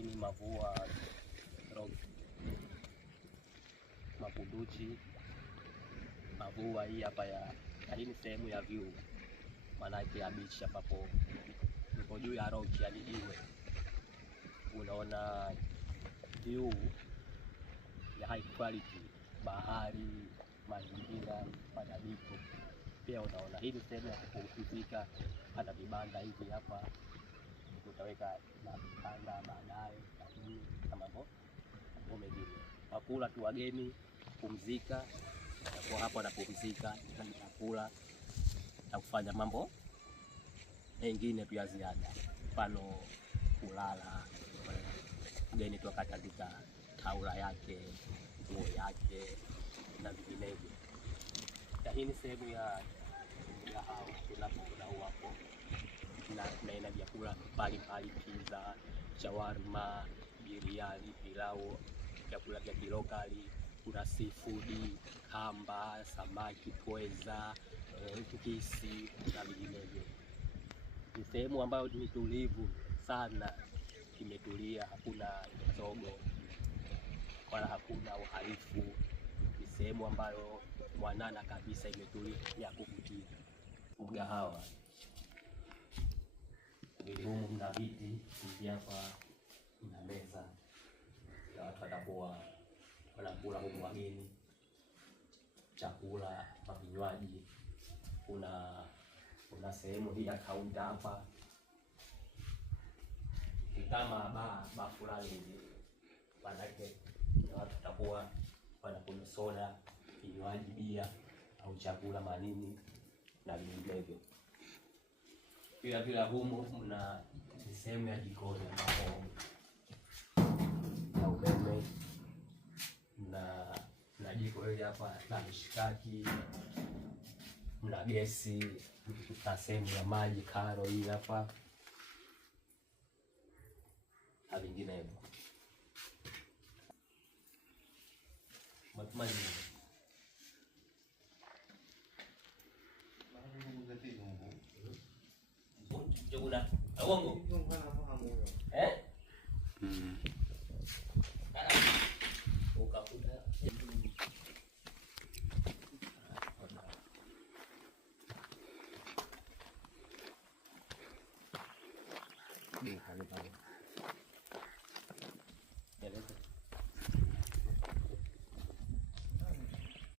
Ini mavua rock Makunduchi, mavua hii hapa ya hii ni sehemu ya view, maanake ya beach ambapo uko juu ya rock ya jiwe, unaona view ya high quality, bahari, mazingira, madabiko. Pia unaona hii ni sehemu ya kupumzika, hata vibanda hivi hapa utaweka na vitanda baadaye na mambo mengine. Wakula tu wageni kupumzika, kwa hapo wanapumzika na kula na kufanya mambo mengine pia ziada, mfano kulala. Mgeni tu akatandika taula yake, nguo yake na vinginevyo. Hii ni sehemu ya hao tunapoona hapo, na ina vyakula mbalimbali, pizza, shawarma, biriani, pilau, vyakula vya kilokali, kuna seafood, kamba, samaki, pweza, kisi na vinginevyo. Ni sehemu ambayo ni tulivu sana, imetulia, hakuna zogo wala hakuna uhalifu. Ni sehemu ambayo mwanana kabisa, imetulia, ya kuvutia. Mgahawa humu mna viti hapa, mna meza na watu watakuwa wanakula humu, wageni, chakula na vinywaji. Kuna sehemu hii ya kaunta hapa, kama baa fulani hivi, maanake watu watakuwa wanakunywa soda, vinywaji, bia au chakula manini na vinginevyo. Pia humu mna sehemu ya jikoni ambapo na umeme na jiko hili hapa la mishikaki, mna gesi na sehemu ya maji, karo hii hapa na vinginevyo. Matumaini Joguna, awongo. Ukakuta